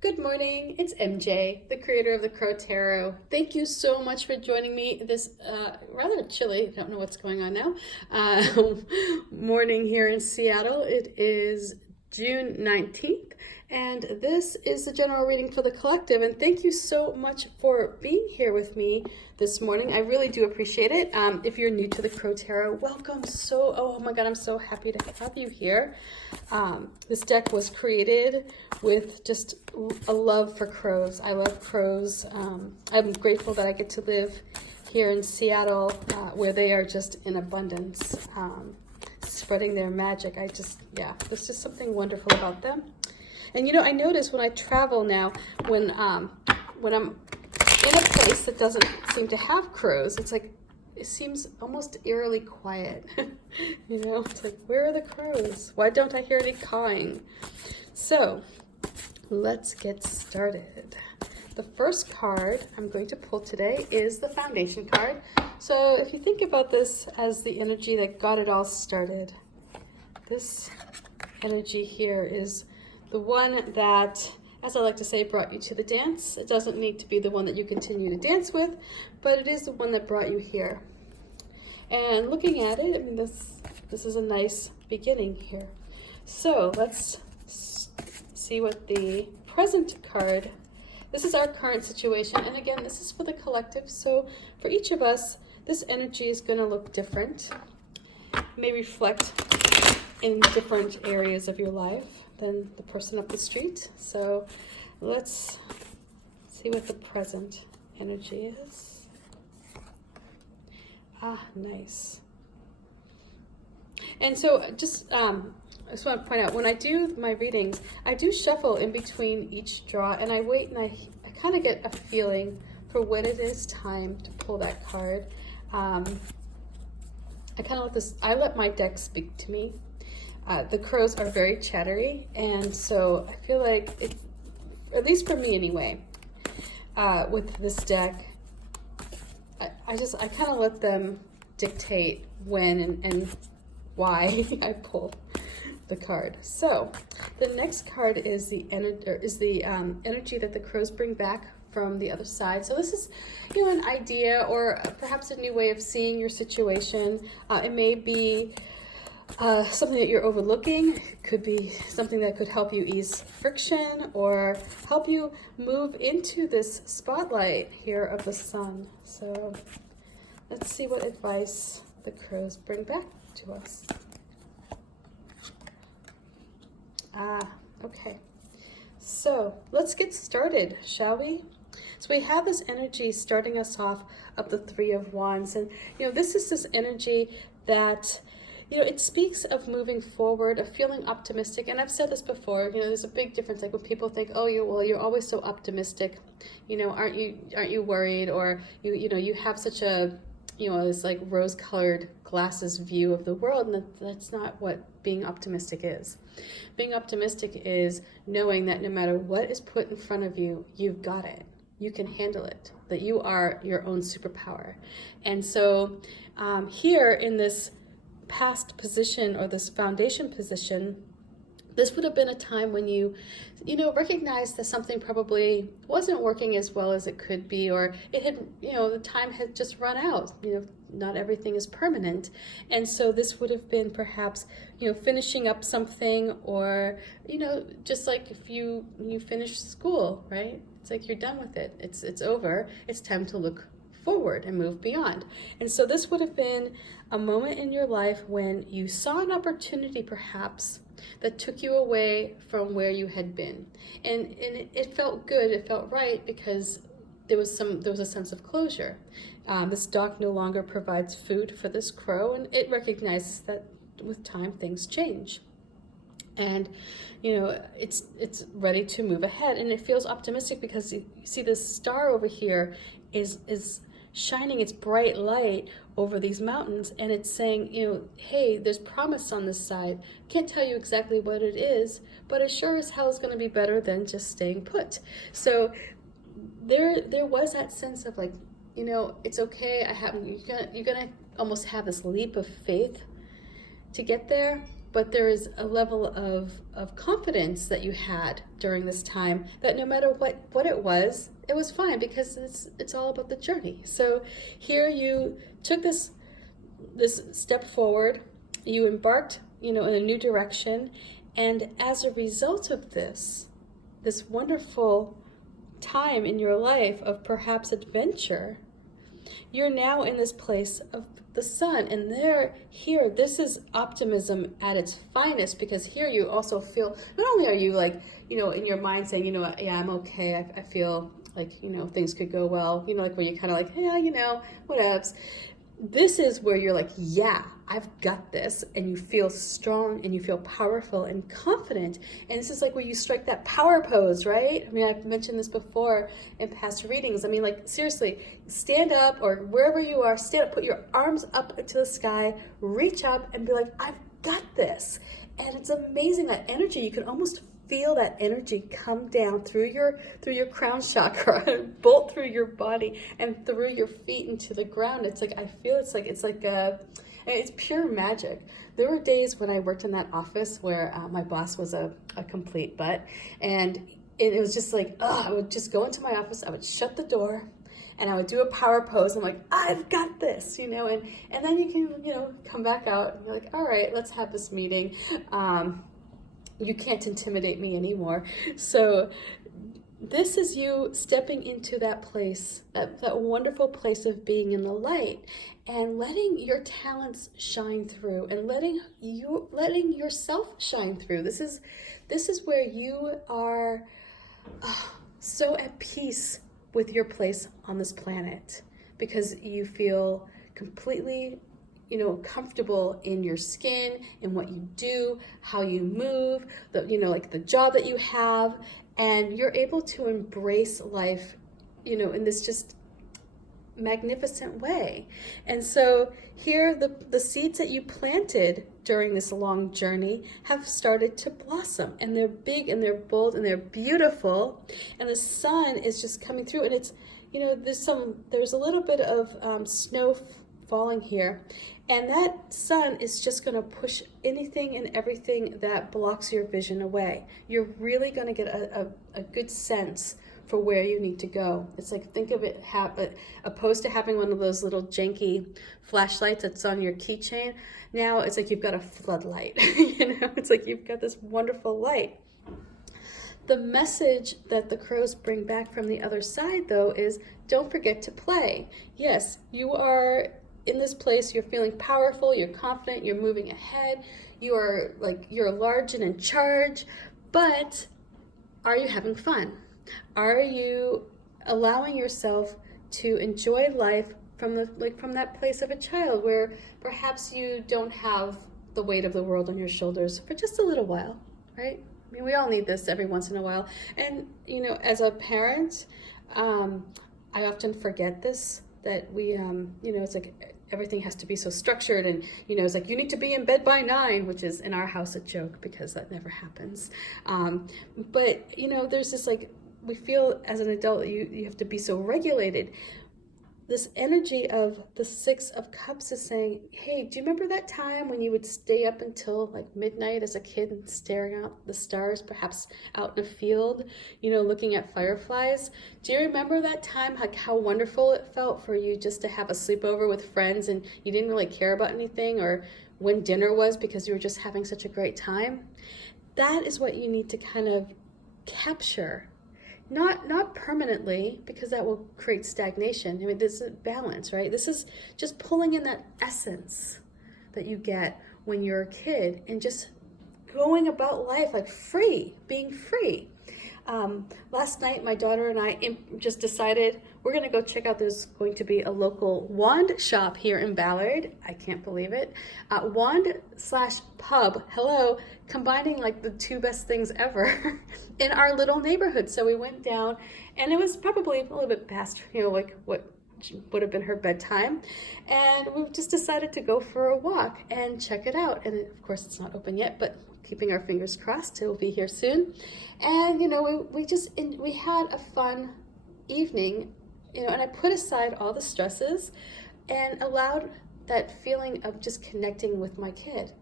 Good morning, it's MJ, the creator of the Crow Tarot. Thank you so much for joining me this rather chilly, I don't know what's going on now, morning here in Seattle. It is June 19th, and this is the general reading for the collective. And thank you so much for being here with me this morning. I really do appreciate it. If you're new to the Crow Tarot, welcome. Oh my God, I'm so happy to have you here. This deck was created with just a love for crows. I love crows. I'm grateful that I get to live here in Seattle, where they are just in abundance, spreading their magic. There's just something wonderful about them. And you know, I notice when I travel now, when I'm in a place that doesn't seem to have crows, it's like, it seems almost eerily quiet. You know, it's like, where are the crows? Why don't I hear any cawing? So let's get started. The first card I'm going to pull today is the Foundation card. So if you think about this as the energy that got it all started, this energy here is the one that, as I like to say, brought you to the dance. It doesn't need to be the one that you continue to dance with, but it is the one that brought you here. And looking at it, I mean, this is a nice beginning here. So let's see what the present card, this is our current situation. And again, this is for the collective. So for each of us, this energy is going to look different. It may reflect in different areas of your life than the person up the street. So let's see what the present energy is. Ah, nice. And so I just want to point out, when I do my readings, I do shuffle in between each draw, and I wait and I kind of get a feeling for when it is time to pull that card. I kind of let my deck speak to me. The crows are very chattery, and so I feel like, at least for me anyway, with this deck, I kind of let them dictate when and why I pull the card. So the next card is the energy that the crows bring back from the other side. So this is, you know, an idea or perhaps a new way of seeing your situation. It may be something that you're overlooking. It could be something that could help you ease friction or help you move into this spotlight here of the sun. So let's see what advice the crows bring back to us. Okay. So let's get started, shall we? So we have this energy starting us off of the Three of Wands. And, you know, this is this energy that, you know, it speaks of moving forward, of feeling optimistic. And I've said this before, you know, there's a big difference. Like when people think, oh, you're always so optimistic, you know, aren't you worried? Or you have such a, you know, this like rose-colored glasses view of the world. And that's not what being optimistic is. Being optimistic is knowing that no matter what is put in front of you, you've got it. You can handle it, that you are your own superpower. And so here in this past position or this foundation position, this would have been a time when you recognized that something probably wasn't working as well as it could be, or it had, you know, the time had just run out. You know, not everything is permanent. And so this would have been perhaps, you know, finishing up something, or, you know, just like if you finish school, right? It's like you're done with it. It's over. It's time to look forward and move beyond. And so this would have been a moment in your life when you saw an opportunity perhaps that took you away from where you had been. And it felt good, it felt right, because there was a sense of closure. This dock no longer provides food for this crow, and it recognizes that with time things change. And, you know, it's ready to move ahead, and it feels optimistic because you see this star over here is shining its bright light over these mountains, and it's saying, you know, hey, there's promise on this side. Can't tell you exactly what it is, but it sure as hell is going to be better than just staying put. So there was that sense of like, you know, it's okay. You're gonna almost have this leap of faith to get there. but there is a level of confidence that you had during this time that no matter what it was fine, because it's all about the journey. So here you took this step forward, you embarked, in a new direction, and as a result of this wonderful time in your life of perhaps adventure, you're now in this place of the sun, and this is optimism at its finest, because here you also feel, not only are you like, in your mind saying, yeah, I'm okay, I feel like, things could go well, like where you kind of like, yeah, whatevs. This is where you're like, yeah, I've got this, and you feel strong and you feel powerful and confident. And this is like where you strike that power pose, right? I mean, I've mentioned this before in past readings. I mean, like, seriously, stand up, or wherever you are, stand up, put your arms up into the sky, reach up and be like, I've got this. And it's amazing, that energy. You can almost feel that energy come down through your crown chakra and bolt through your body and through your feet into the ground. It's like, I feel it's pure magic. There were days when I worked in that office where my boss was a complete butt, and it was just like, I would just go into my office, I would shut the door, and I would do a power pose. I'm like, I've got this, and then you can, come back out and be like, all right, let's have this meeting. You can't intimidate me anymore. So this is you stepping into that place, that wonderful place of being in the light, and letting your talents shine through, and letting yourself shine through. This is where you are so at peace with your place on this planet, because you feel completely comfortable in your skin, in what you do, how you move, like the job that you have, and you're able to embrace life, in this just magnificent way. And so here, the seeds that you planted during this long journey have started to blossom, and they're big and they're bold and they're beautiful, and the sun is just coming through, and it's, there's a little bit of snow falling here, and that sun is just going to push anything and everything that blocks your vision away. You're really going to get a good sense for where you need to go. It's like, think of it opposed to having one of those little janky flashlights that's on your keychain. Now it's like you've got a floodlight. It's like you've got this wonderful light. The message that the crows bring back from the other side, though, is don't forget to play. Yes, you are in this place, you're feeling powerful, you're confident, you're moving ahead, you're large and in charge, but are you having fun? Are you allowing yourself to enjoy life from that place of a child, where perhaps you don't have the weight of the world on your shoulders for just a little while, right? I mean, we all need this every once in a while. And, as a parent, I often forget this, that we, it's like everything has to be so structured, and, it's like you need to be in bed by 9, which is in our house a joke because that never happens. But, there's this like, we feel as an adult you have to be so regulated. This energy of the 6 of Cups is saying, hey, do you remember that time when you would stay up until like midnight as a kid and staring out the stars, perhaps out in a field, looking at fireflies? Do you remember that time, like how wonderful it felt for you just to have a sleepover with friends, and you didn't really care about anything or when dinner was because you were just having such a great time? That is what you need to kind of capture. Not permanently, because that will create stagnation. I mean, this is balance, right? This is just pulling in that essence that you get when you're a kid and just going about life like free, being free. Last night, my daughter and I just decided we're going to go check out. There's going to be a local wand shop here in Ballard. I can't believe it. Wand/pub. Hello. Combining like the 2 best things ever in our little neighborhood. So we went down, and it was probably a little bit past, like what would have been her bedtime. And we just decided to go for a walk and check it out. And of course, it's not open yet, but keeping our fingers crossed, it will be here soon. And, we had a fun evening, and I put aside all the stresses and allowed that feeling of just connecting with my kid.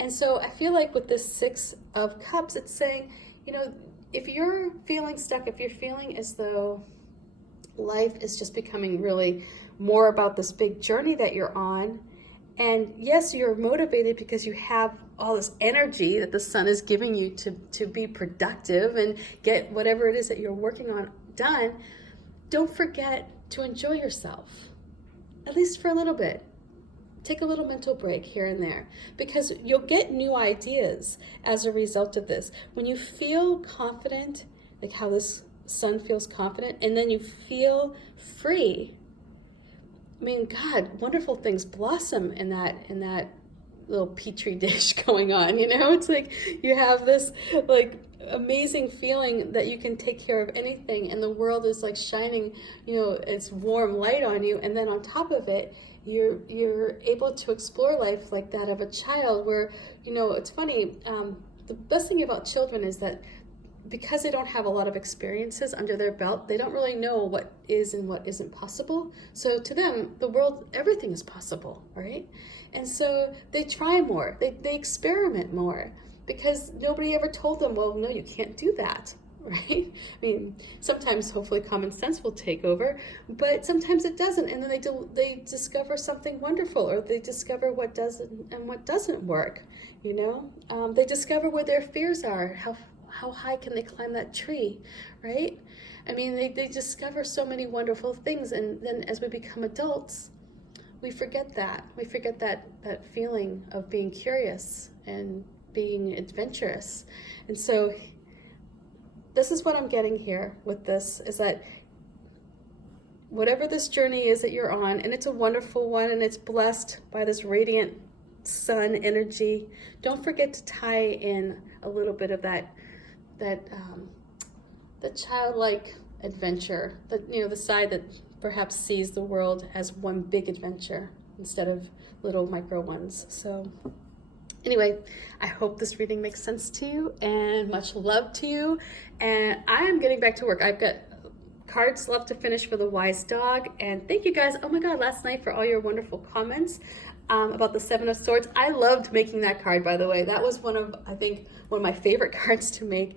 And so I feel like with this Six of Cups, it's saying, you know, if you're feeling stuck, if you're feeling as though life is just becoming really more about this big journey that you're on, and yes, you're motivated because you have all this energy that the sun is giving you to be productive and get whatever it is that you're working on done, don't forget to enjoy yourself, at least for a little bit. Take a little mental break here and there, because you'll get new ideas as a result of this. When you feel confident, like how this sun feels confident, and then you feel free, I mean, God, wonderful things blossom in that little petri dish going on, you know? It's like you have this like amazing feeling that you can take care of anything, and the world is like shining, you know, its warm light on you, and then on top of it, you're able to explore life like that of a child, where, you know, it's funny, the best thing about children is that because they don't have a lot of experiences under their belt, they don't really know what is and what isn't possible. So to them, the world, everything is possible, right? And so they try more, they experiment more, because nobody ever told them, well, no, you can't do that, right? I mean, sometimes hopefully common sense will take over, but sometimes it doesn't, and then they discover something wonderful, or they discover what does and what doesn't work, you know? They discover where their fears are, how high can they climb that tree, right? I mean, they discover so many wonderful things, and then as we become adults, we forget that. We forget that feeling of being curious and being adventurous. And so this is what I'm getting here with this, is that whatever this journey is that you're on, and it's a wonderful one, and it's blessed by this radiant sun energy, don't forget to tie in a little bit of that childlike adventure, the side that perhaps sees the world as one big adventure instead of little micro ones. So anyway, I hope this reading makes sense to you, and much love to you. And I am getting back to work. I've got cards left to finish for the Wise Dog. And thank you guys, oh my God, last night for all your wonderful comments about the Seven of Swords. I loved making that card, by the way. That was I think one of my favorite cards to make.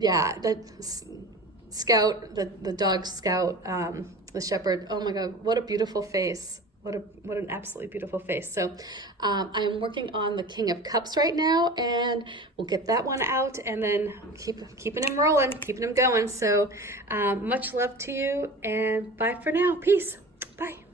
Yeah, the Scout, the dog Scout, the shepherd. Oh my God, what a beautiful face. What an absolutely beautiful face. So I'm working on the King of Cups right now, and we'll get that one out, and then keeping him rolling, keeping him going. So much love to you, and bye for now. Peace. Bye.